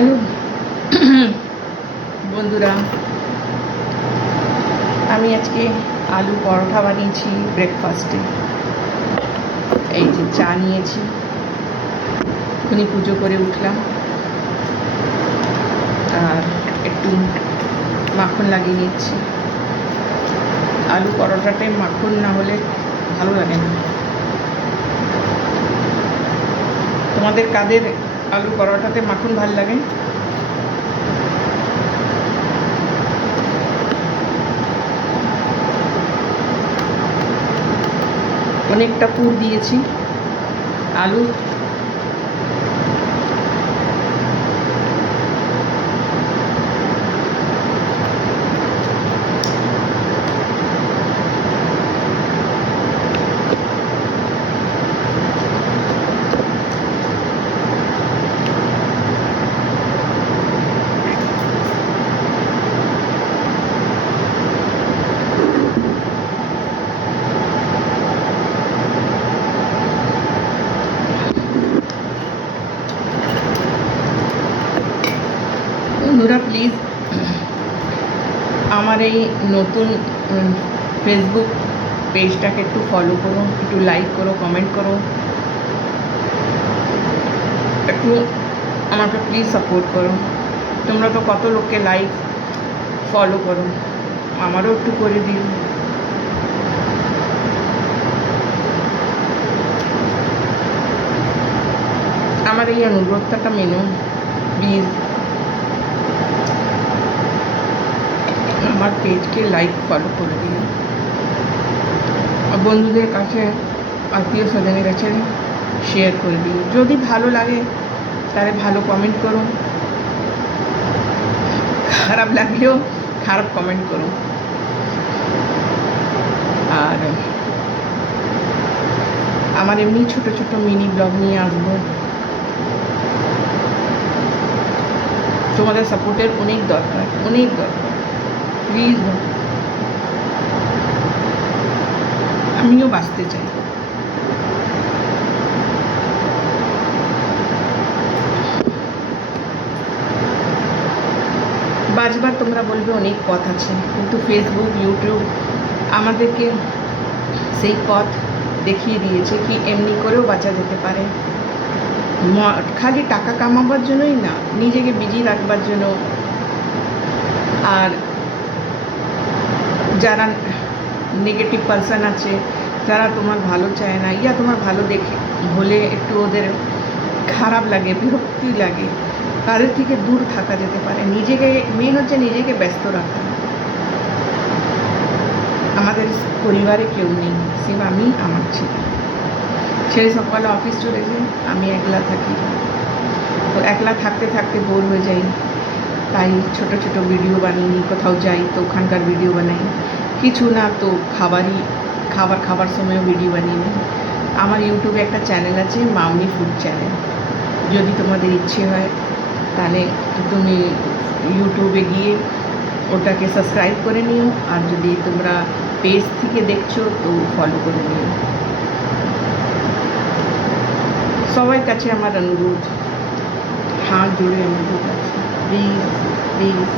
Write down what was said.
Hello বন্ধুরা, আমি আজকে আলু পরোটা বানিয়েছি ব্রেকফাস্টে। এই যে চা নিয়েছি, এখনই পুজো করে উঠলাম, আর একটু মাখন লাগিয়ে নিচ্ছি। আলু পরোটাটায় মাখন না হলে ভালো লাগে না। তোমাদের কাদের আলু পরোটাতে মাখন ভালো লাগে? অনেকটা পুর দিয়েছি আলু। বন্ধুরা প্লিজ আমার এই নতুন ফেসবুক পেজটাকে একটু ফলো করো, একটু লাইক করো, কমেন্ট করো, একটু আমাকে প্লিজ সাপোর্ট করো। তোমরা তো কত লোককে লাইক ফলো করো, আমারও একটু করে দিও। আমার এই অনুরোধটা মেনো প্লিজ। আমার পেজকে লাইক ফলো করে দিও, বন্ধুদের কাছে, আত্মীয় স্বজনের কাছে শেয়ার করে দিও। যদি ভালো লাগে তাহলে ভালো কমেন্ট করো, খারাপ লাগলেও খারাপ কমেন্ট করো। আর আমার এমনি ছোট ছোট মিনি ব্লগ নিয়ে আসবো। তোমাদের সাপোর্টের অনেক দরকার, অনেক দরকার, প্লিজ। আমিও বাঁচতে চাই। বাঁচবার তোমরা বলবে অনেক পথ আছে, কিন্তু ফেসবুক, ইউটিউব আমাদেরকে সেই পথ দেখিয়ে দিয়েছে কি এমনি করেও বাঁচা যেতে পারে। খালি টাকা কামাবার জন্যই না, নিজেকে বিজি রাখবার জন্য। আর যারা নেগেটিভ পারসন আছে, যারা তোমার ভালো চায় না, ইয়া তোমার ভালো দেখে হলে একটু ওদের খারাপ লাগে, বিরক্তি লাগে, তাদের থেকে দূর থাকা যেতে পারে। নিজেকে, মেন হচ্ছে নিজেকে ব্যস্ত রাখা। আমাদের পরিবারে কেউ নেই, সিম আমি, আমার ছেলে সকালে অফিস চলে যায়, আমি একলা থাকি। তো একলা থাকতে থাকতে বোর হয়ে যাই, তাই ছোট ছোট ভিডিও বানিয়ে নিই। কোথাও যাই তো ওখানকার ভিডিও বানাই, কিছু না তো খাবার সময়ও ভিডিও বানিয়ে নিই। আমার ইউটিউবে একটা চ্যানেল আছে, মামনি ফুড চ্যানেল। যদি তোমাদের ইচ্ছে হয় তাহলে তুমি ইউটিউবে গিয়ে ওটাকে সাবস্ক্রাইব করে নিও, আর যদি তোমরা পেজ থেকে দেখছো তো ফলো করে নিও। সবার কাছে আমার অনুরোধ, হাত জোড়ে অনুরোধ আছে, প্লিজ প্লিজ